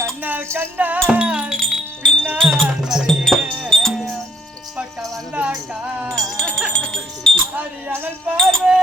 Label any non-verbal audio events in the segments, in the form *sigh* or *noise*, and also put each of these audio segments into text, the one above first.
கண்ணால் கண்ணால் பின்னால் பக்க வந்தாக்கா அரியணல் பார்வை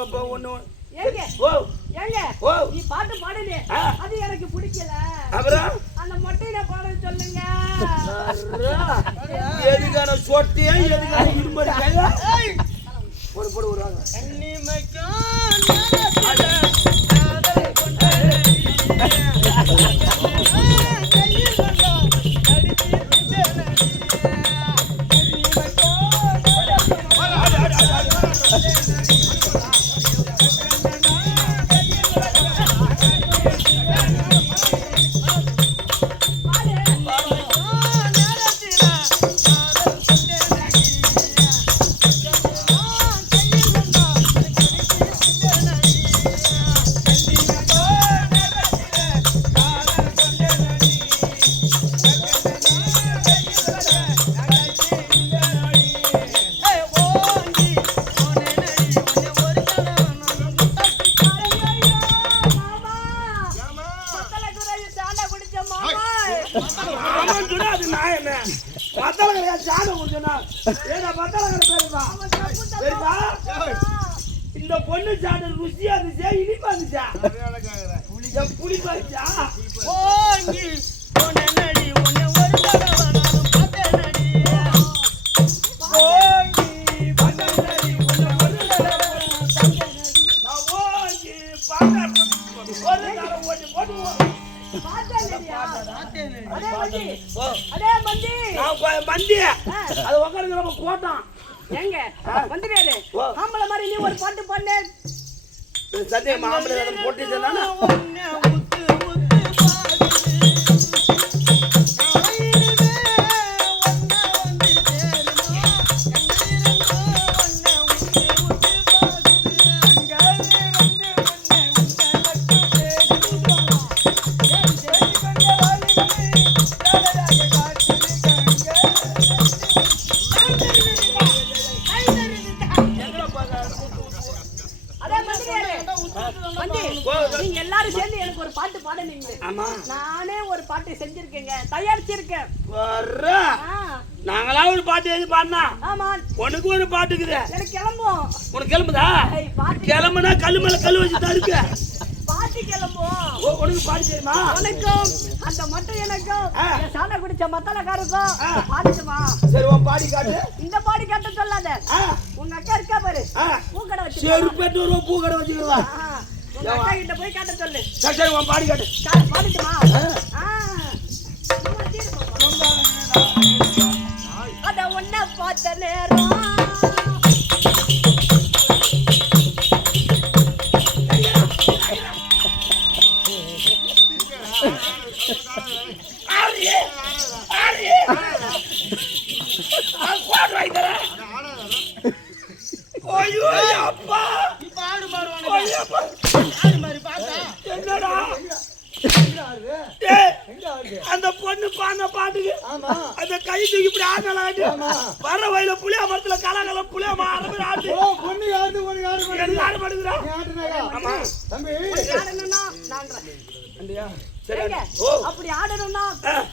புடிச்சுக்கண்டா ஒண்ணு ஏங்க ஓ ஏங்க ஓ நீ பாட்டு பாடுனே. ஆ. அது எனக்கு பிடிக்கல. அப்புறம்? அந்த மொட்டையில பாட சொல்லுங்க. எதுக்கான சொட்டியா எதுக்கான இரும்படி கையா போடு போடு ஒரு இந்த பொண்ணு சாணம் ருசியா இருந்துச்சா இனிப்பா இருந்துச்சா புளிப்பா இருந்துச்சா ஓங்கி பந்தனடி உன்னை ஒரு தடவை நான் ஓங்கி பாட்டாட்டு ஒரு தடவை ஓடி போடுவோம். பார்த்தா இல்லையா அடே மந்தி. அடே மந்தி. நான் கொ- மந்தி. அது உட்காந்து நம்ம கோட்டம். எங்க? வந்துடாரு ஓ. ஆம்பளை மாதிரி நீ ஒரு பாட்டு பண்ணு சத்தியம் மாம்பழம் போட்டு ஆமா உனக்கு ஒரு பாட்டுக்குது எனக்கு கிளம்பும் உனக்கு கிளம்புதா? கிளம்புனா கல்லு மேல கல்லு வச்சு தான் இருக்கு. பாட்டு கிளம்பும் உனக்கு பாட்டு தெரியுமா? உனக்கும் அந்த மட்டும் எனக்கும் சாலை குடிச்ச மத்தலக்காருக்கும். பாட்டுமா சரி உன் பாடி காட்டு. இந்த பாடி கேட்ட சொல்லாத. உங்க அக்கா இருக்கா பாரு. பூக்கடை வச்சு செருப்பேட்டு வருவோம் பூ கடை வச்சுக்கிறவா உங்க அக்கா கிட்ட போய் காட்ட சொல்லு. சரி உன் பாடி காட்டு. பாடட்டுமா அதை உன்னை பார்த்த நேரம். அந்த பொண்ணு பாடின பாட்டுக்கு. அந்த கை தூக்கி இப்படி ஆடலாட்டு வர வயல புளியா மரத்துல கலகல புளியா மாறவே ஆட்டு. எனக்கு ஆட மாட்டேங்கிறா ஆமா. ஆடணும்னா நான்றேன். சரி ஏங்க, ஓ. அப்படி ஆடணும்னா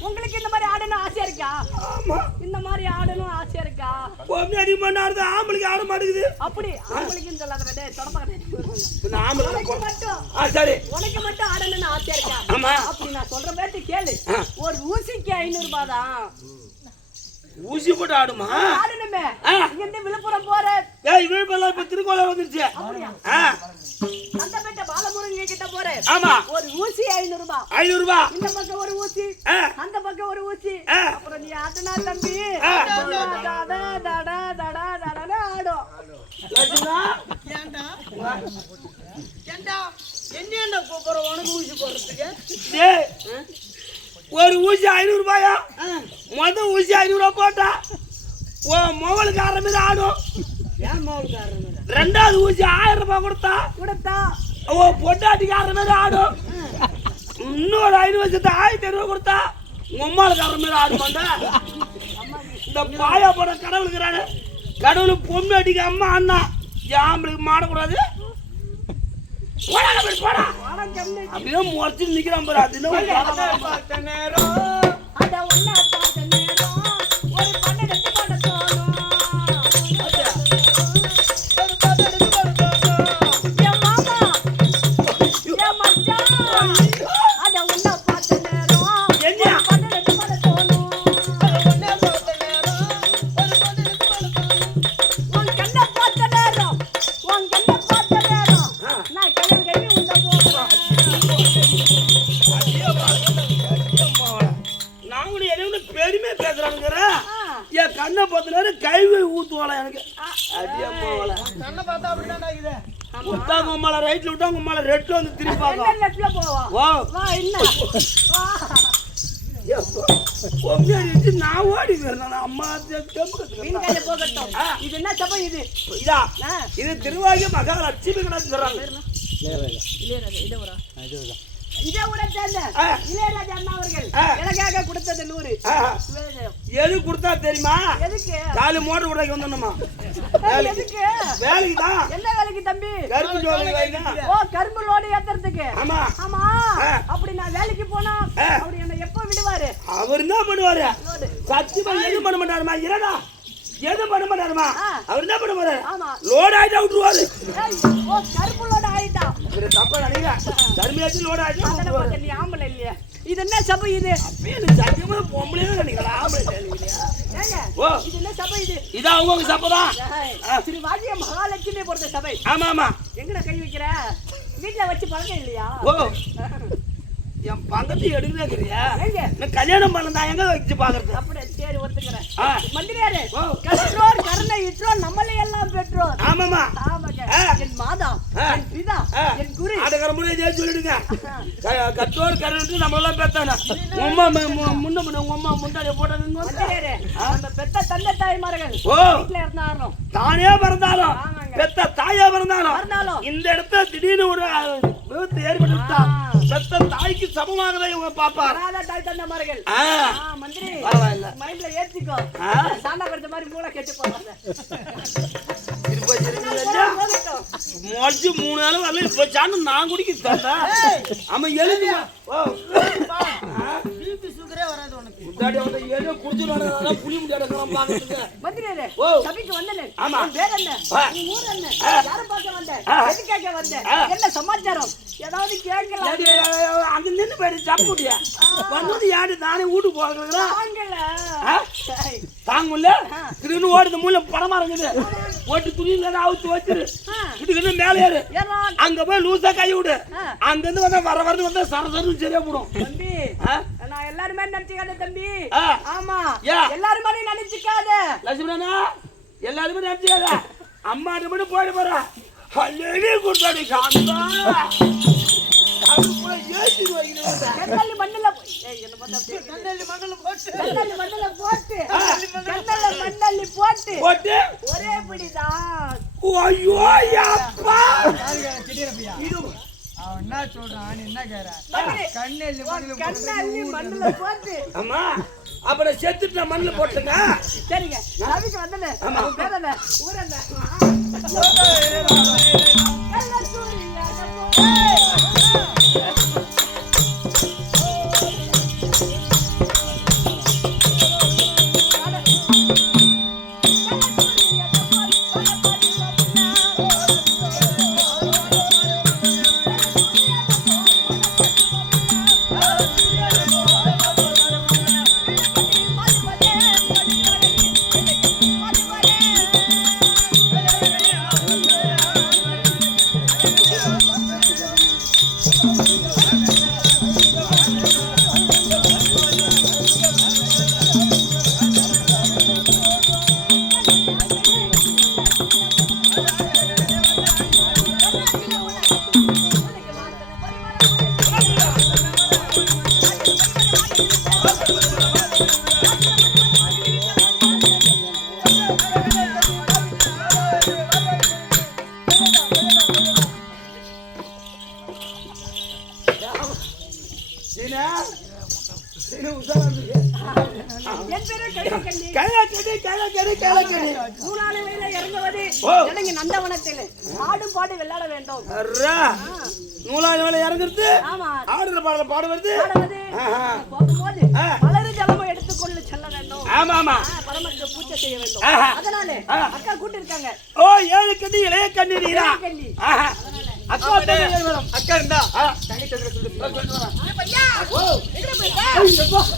உங்களுக்கு இந்த மாதிரி ஆடணும் ஆசையா இருக்கா? ஆமா. இந்த மாதிரி ஆடணும் ஆசையா இருக்கா? பொம்மி அதிகமா ஆடுது ஆம்பளைக்கு ஆட மாட்டேங்குது. அப்படி ஆம்பளைக்குன்னு சொல்லாத டேய் மட்டும் ஆ சரி. உனக்கு மட்டும் ஆடணும்னு ஆசையா இருக்கா? ஆமா. அப்படி நான் சொல்ற பேட்டு கேளு. ஒரு ஊசிக்கு ஐநூறு ரூபாய் தான். ஊசி போட்டு ஆடுமா? ஆடணுமே. இங்க இருந்து விழுப்புரம் போற ஏய் விழுப்பெல்லாம் இப்ப திருக்கோளம் வந்துருச்சு. அப்படியா? அந்த ஆமா. ஒரு ஊசி ஐநூறு ரூபாய் ஐநூறு ரூபாய் இந்த பக்கம் ஒரு ஊசி. அந்த பக்கம் ஒரு ஊசி. அப்புறம் நீ ஆட்டனா தம்பி. தடா, தடா, தடா, ஆடும். ஏன்டா? ஏன்டா? என்னேண்டா கூப்பிடுற உனக்கு ஊசி போடுறதுக்கு? டேய், ஒரு ஊசி ஐநூறு ரூபாயா மொத ஊசி ஐநூறு ரூபாய் போட்டா உன் மொபைலுக்கு ஆரம்பி ஆடும். ஏன் மோளுக்காரன் ரெண்டாவது ஊசி ஆயிரம் ரூபாய் கொடுத்தா கொடுத்தா. உன் பொட்டாட்டிக்கு ஆரம்பி ஆடும்? இன்னொரு ஐநூறு வருஷத்து ஆயிரத்தி ஐநூறு கொடுத்தா உன் அம்மாளுக்கு ஆரம்பி ஆடுமாண்டா இந்த பாயா போட கடவுளுக்குறானு கடவுள் பொண்ணு அடிக்க அம்மா அண்ணா. என் ஆம்பளுக்கு மாடக்கூடாது அப்படியே முறைச்சு நிக்கிறான் பாரு அது என்ன என் கண்ணை பார்த்த நேரம் கைவை ஊத்துவாளா எனக்கு. கண்ணை பார்த்தா அப்படிதான்டா இது. விட்டா உம்மால ரைட்ல விட்டா உம்மால ரெட்ல வந்து திரும்பி நான் ஓடி போயிருந்தேன் அம்மா போகட்டும். ஆ. இது என்ன சபை இது? இதா. இது திருவாகி மகாலட்சுமி கணக்கு சொல்றாங்க இளையராஜா இதை ஒரு இதை விட சேர்ந்த. இளையராஜா அண்ணா அவர்கள். எனக்காக கொடுத்தது நூறு. எது கொடுத்தா தெரியுமா? எதுக்கு? காலு மோட்டர் உடைக்க வந்தோம்மா ஏய், எதுக்கு? வேலைக்கு தான் என்ன வேலைக்கு தம்பி? ஓ கரும்பு லோடு ஏத்துறதுக்கு. ஆமா. ஆமா. அப்படி நான் வேலைக்கு போனா. அப்படி என்ன எப்ப விடுவாரு? அவர் பண்ணுவாரு. சத்தியமா எதுவும் பண்ண மாட்டாருமா? இரடா. எதுவும் பண்ண மாட்டாருமா. அவர் என்ன பண்ணுவாரு. ஆமா. லோட் ஆயிட்டா விட்டுருவாரு. கரும்பு தப்பா நினைக்கிறேன் தர்மியாச்சும் லோட் நீ ஆம்பளை இல்லையா? இது என்ன சபை இது? சத்தியமா நினைக்கிறேன் ஆம்பளை நினைக்கிறேன் ஏங்க ஓ. இது என்ன சபை இது? இது அவங்க. திரு வாஜிய மகாலட்சுமி பொறுத்த சபை. ஆமா ஆமா. எங்கட கை வைக்கிற? வீட்ல வச்சு பழக்கம் இல்லையா? ஓ. என் பங்கத்தை எடுக்கிறேங்கிறியா கல்யாணம் பண்ணதான் எங்க வச்சு பாக்குறது அப்படியே சரி ஒத்துக்கிறேன். மந்திரியாரே கருணை இற்றோர் நம்மளை எல்லாம் பெற்றோர் ஆமாமா ஆமாங்க ஆ. என் மாதா ஆ. என் பிதா ஆ. என் குரு இதே சொல்லிடுங்க? க- கத்தோர் கருட்டு நம்மளாம் பெத்தானா உம்மா முன்ன முன்ன உங்க அம்மா முன்னாடி போட்டாங்க நம்ம பெத்த தந்தை தாய்மார்கள் ஓ. தானே பிறந்தாலும். பெத்த தாயா பிறந்தாலும். இந்த இடத்துல திடீர்னு ஒரு விபத்து ஏற்பட்டுட்டா ஆ. பெத்த தாய்க்கு சமமாகதான் இவங்க பாப்பாரு வராத தாய் தந்தைமார்கள். ஆ. ஆ, மந்திரி. மைண்ட்ல ஏத்திக்கோ. சாண்டா கொடுத்த மாதிரி மூளை கெட்டு போகாத. முளைச்சு மூணு நாள் வரல. இப்ப சாண்டு நான் குடிக்க முன்னாடி வந்து? எழுத என்ன சமாச்சாரம்? ஏதாவது கேட்கலாம். அங்க நின்னு போயிடு சப்புட்டியா வந்து யாரு? நானே வீட்டுக்கு போகிறேன். தாங்கும்ல? திருன்னு ஓடுது மூல படமா இருக்குது. ஓட்டு துணி இல்லைன்னா அவுத்து வச்சிரு. இதுக்கு மேலே ஏறு. அங்க போய் லூசா கை விடு. அங்க இருந்து வந்தா வர வரது வந்தா சரசரன்னு சரியா போடும். தம்பி? நான் எல்லாருமே நினைச்சுக்காத தம்பி. ஆமா? எல்லாருமே நினைச்சுக்காத. லட்சுமணா எல்லாருமே நினைச்சாத அம்மா மட்டும் போயிட்டு போறா. அல்லே கொடுத்தாடி காந்தா மண்ணுல *laughs* போட்டு. கண்ணல்லி மண்ணுல போட்டு. கண்ணல்ல மண்ணல்லி போட்டு. போட்டு. ஒரே பிடிதான். ஐயோ அப்பா. இது அவன் என்ன சொல்றான் நீ என்ன கேற தம்பி, கண்ணல்லி மண்ணில் கண்ணல்லி மண்ணுல போட்டு. அம்மா அப்புறம் செத்துட்டு மண்ணில் போட்டுங்க சரிங்க. ரவிக்கு வந்தனே. ஆமா. ஆடு பாடு விளையாட வேண்டும். நூலாணி வேலை இறங்குறது. ஆடுற பாடல பாடுவது. பாடுவது. ஆஹா. போகும்போது. மலரு ஜலமும் எடுத்துக்கொண்டு செல்ல வேண்டும். ஆமா ஆமா. ஆ, பரமருக்கு பூஜை செய்ய வேண்டும். அதனால. அக்கா கூட்டி இருக்காங்க ஓ ஏழு கண்ணி இளைய கண்ணி நீரா. அக்கா. அக்கா. இருந்தா ஆ. தங்கச்சி சொல்லிட்டு